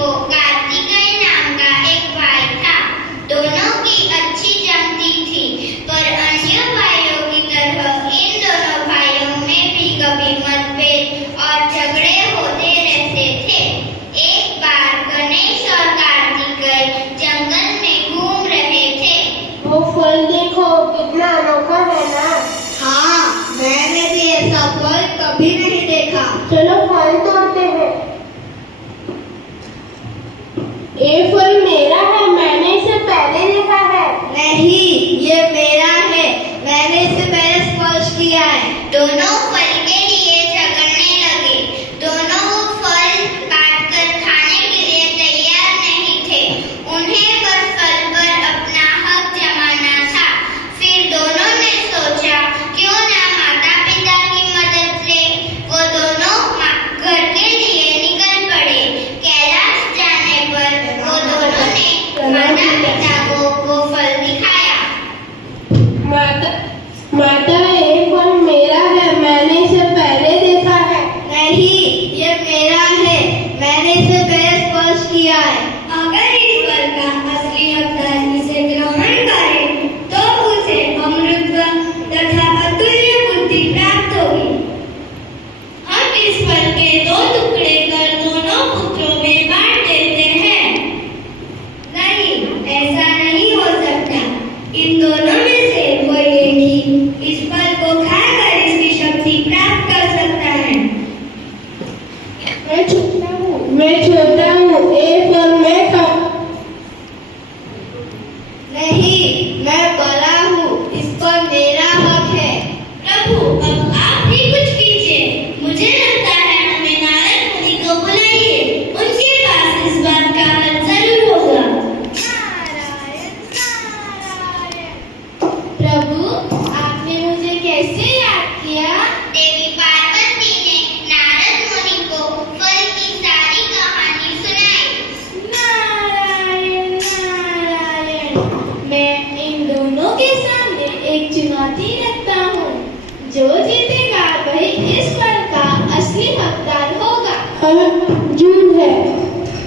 को कार्तिकेय नाम का एक भाई था। दोनों की अच्छी जमती थी, पर अन्य भाइयों की तरह इन दोनों भाइयों में भी कभी मतभेद और झगड़े होते रहते थे। एक बार गणेश और कार्तिकेय जंगल में घूम रहे थे। वो फल देखो, कितना अनोखा है ना। हाँ, मैंने भी ऐसा फल कभी नहीं देखा। चलो फल तोड़ते हैं। ये फल मेरा है, मैंने इसे पहले देखा है। नहीं, ये मेरा है, मैंने इसे पहले स्पर्श किया है। दोनों फल के लिए झगड़ने लगे। दोनों वो फल काटकर खाने के लिए तैयार नहीं थे। उन्हें बस फल पर अपना हक जमाना था। फिर दोनों ने सोचा, क्यों ना माता पिता की मदद ले। वो दोनों घर के लिए निकल पड़े। कैलाश जाने पर वो दोनों ने माता पिता को वो फल दिखाया। माता ये फल मेरा है, मैंने इसे पहले देखा है। नहीं, ये मेरा है, मैंने इसे पहले स्पर्श किया है। अगर इस फल का असली हकदार इसे ग्रहण करे तो उसे अमृत तथा अतुल्य बुद्धि प्राप्त होगी। हम इस फल के दो टुकड़े कर दोनों पुत्रों में बांट देते हैं। नहीं, ऐसा नहीं हो सकता। इन दोनों में से कोई एक ही इस फल को खाकर इसकी शक्ति प्राप्त कर सकता है। मैं छोटा हूँ, ये फल मैं खाऊं। नहीं, मैं बड़ा हूँ, इस पर मेरा हक है। प्रभु, अब आप भी कुछ कीजिए। मुझे लगता है हमें नारद मुनि को बुलाइए। उनके पास इस बात का हल जरूर होगा। नारायण नारायण। प्रभु, आपने मुझे कैसे याद किया? देवी पार्वती ने नारद मुनि को फल की सारी कहानी सुनाई। नारायण नारायण। मैं इन दोनों के सामने एक चुनौती रखता हूँ। जो जीतेगा वही इस फल का असली हकदार होगा। अर्जुन है।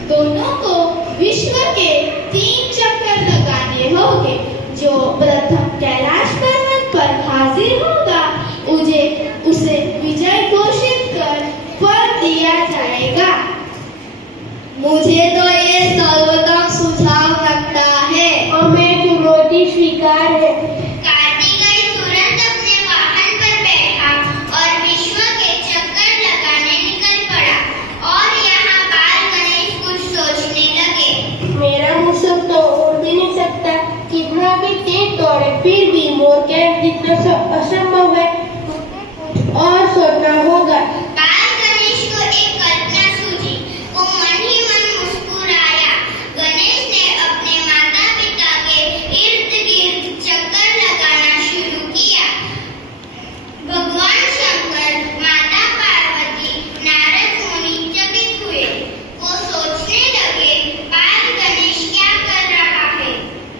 दोनों को विश्व के 3 चक्कर लगाने होंगे। जो प्रथम कैलाश पर्वत पर हाजिर होगा, उसे विजय घोषित कर फल दिया जाएगा। मुझे तो ये सर्वोत्तम सुझाव लगता है। हमें चुनौती स्वीकार है। कार्तिकेय तुरंत अपने वाहन पर बैठा और विश्व के चक्कर लगाने निकल पड़ा। और यहाँ बाल गणेश कुछ सोचने लगे। मेरा मुसक तो उड़ भी नहीं सकता, कितना भी तेज दौड़े फिर भी मोर के जितना असंभव है। और सोचना होगा। बाल गणेश को एक कल्पना सूझी। वो मन ही मन मुस्कुराया। गणेश ने अपने माता पिता के इर्द गिर्द चक्कर लगाना शुरू किया। भगवान शंकर, माता पार्वती, नारद मुनि चकित हुए। वो सोचने लगे, बाल गणेश क्या कर रहा है।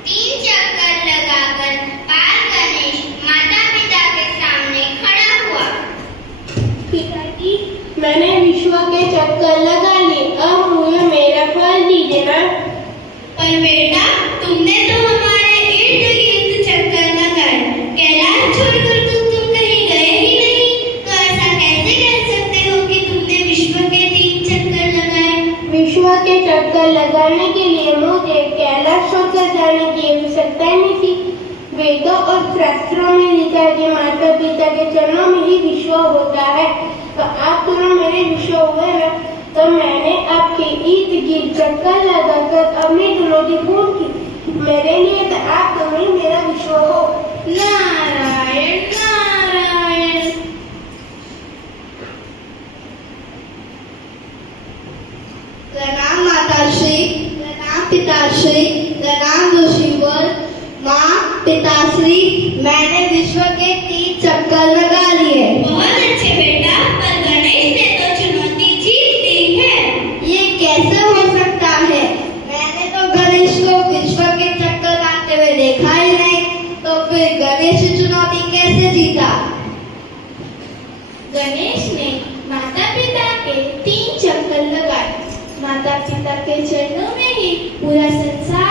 3 चक्कर लगाकर बाल गणेश माता पिता के सामने खड़ा हुआ। पिताजी, मैंने विश्व के चक्कर लगा लिए, अब मुझे मेरा फल दीजिए ना। पर बेटा, तुमने तो हमारे इर्द गिर्द चक्कर लगाए। कैलाश छोड़कर तुम कहीं गए ही नहीं। तो ऐसा कैसे कह सकते हो कि तुमने विश्व के 3 चक्कर लगाए? विश्व के चक्कर लगाने के लिए मुझे कैलाश छोड़कर जाने की आवश्यकता नहीं थी। वेदों और शास्त्रों में लिखा है कि माता पिता के चरणों में ही विश्व होता है। तो आप दोनों मेरे विश्व हुए ना, तो मैंने आपके इर्द गिर्द चक्कर लगाकर अपनी चुनौती पूर्ण की। मेरे लिए तो आप दोनों ही मेरा विश्व हो। नारायण नारायण। प्रणाम माताश्री, प्रणाम पिताश्री, प्रणाम ऋषिवर। माँ, पिताश्री, मैंने विश्व के 3 चक्कर लगा लिए। बहुत अच्छे बेटा, पर गणेश ने तो चुनौती जीत ली है। ये कैसे हो सकता है? मैंने तो गणेश को विश्व के चक्कर लगाते हुए देखा ही नहीं। तो फिर गणेश चुनौती कैसे जीता? गणेश ने माता पिता के 3 चक्कर लगाए। माता पिता के चरणों में ही पूरा संसार